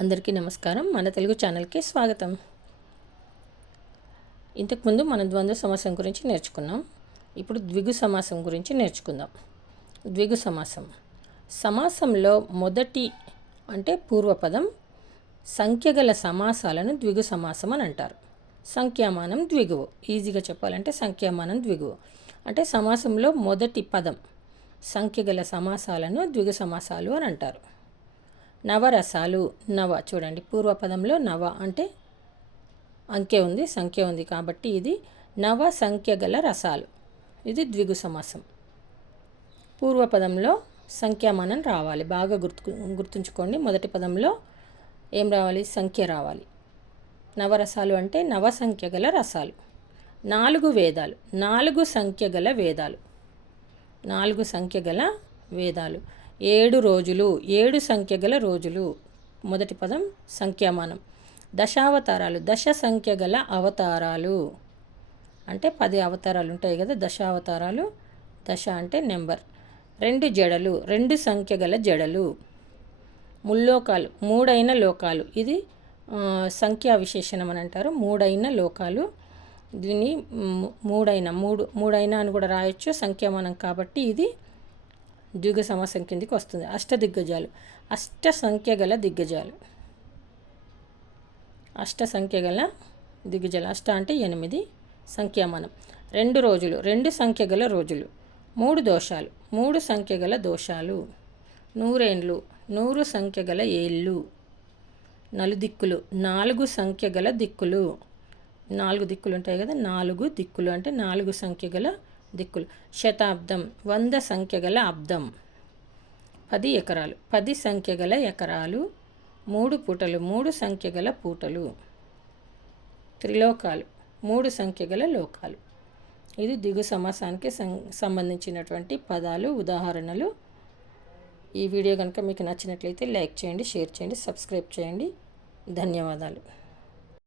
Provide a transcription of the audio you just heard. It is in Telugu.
అందరికీ నమస్కారం. మన తెలుగు ఛానల్కి స్వాగతం. ఇంతకుముందు మనం ద్వంద్వ సమాసం గురించి నేర్చుకున్నాం. ఇప్పుడు ద్విగు సమాసం గురించి నేర్చుకుందాం. ద్విగు సమాసం. సమాసంలో మొదటి అంటే పూర్వపదం సంఖ్యగల సమాసాలను ద్విగు సమాసం అని అంటారు. సంఖ్యామానం ద్విగువు. ఈజీగా చెప్పాలంటే సంఖ్యామానం ద్విగువు. అంటే సమాసంలో మొదటి పదం సంఖ్యగల సమాసాలను ద్విగు సమాసాలు అని అంటారు. నవరసాలు నవ. చూడండి పూర్వపదంలో నవ అంటే అంకె ఉంది సంఖ్య ఉంది కాబట్టి ఇది నవ సంఖ్య గల రసాలు. ఇది ద్విగు సమాసం. పూర్వపదంలో సంఖ్యామానం రావాలి. బాగా గుర్తు గుర్తుంచుకోండి. మొదటి పదంలో ఏం రావాలి? సంఖ్య రావాలి. నవరసాలు అంటే నవ సంఖ్య గల రసాలు. నాలుగు వేదాలు. నాలుగు సంఖ్య గల వేదాలు. నాలుగు సంఖ్య గల వేదాలు. ఏడు రోజులు ఏడు సంఖ్య గల రోజులు. మొదటి పదం సంఖ్యామానం. దశావతారాలు దశ సంఖ్య గల అవతారాలు. అంటే పది అవతారాలు ఉంటాయి కదా దశావతారాలు. దశ అంటే నెంబర్. రెండు జడలు రెండు సంఖ్య గల జడలు. ముల్లోకాలు మూడైన లోకాలు. ఇది సంఖ్యా విశేషణం అని అంటారు. మూడైన లోకాలు. దీన్ని మూడైన మూడు మూడైన అని కూడా రాయొచ్చు. సంఖ్యామానం కాబట్టి ఇది ద్విగ సమాసం కిందికి వస్తుంది. అష్ట దిగ్గజాలు. అష్ట సంఖ్య గల దిగ్గజాలు. అష్ట సంఖ్య గల దిగ్గజాలు. అష్ట అంటే ఎనిమిది సంఖ్యామానం. రెండు రోజులు. రెండు సంఖ్య గల రోజులు. మూడు దోషాలు. మూడు సంఖ్య గల దోషాలు. నూరేండ్లు. నూరు సంఖ్య గల ఏళ్ళు. నలుదిక్కులు నాలుగు సంఖ్య గల దిక్కులు. నాలుగు దిక్కులు ఉంటాయి కదా. నాలుగు దిక్కులు అంటే నాలుగు సంఖ్య గల దిక్కులు. శతాబ్దం. వంద సంఖ్య గల అబ్దం. పది ఎకరాలు. పది సంఖ్య గల ఎకరాలు. మూడు పూటలు. మూడు సంఖ్య గల పూటలు. త్రిలోకాలు. మూడు సంఖ్య గల లోకాలు. ఇది దిగు సమాసానికి సం సంబంధించినటువంటి పదాలు ఉదాహరణలు. ఈ వీడియో కనుక మీకు నచ్చినట్లయితే లైక్ చేయండి షేర్ చేయండి సబ్స్క్రైబ్ చేయండి. ధన్యవాదాలు.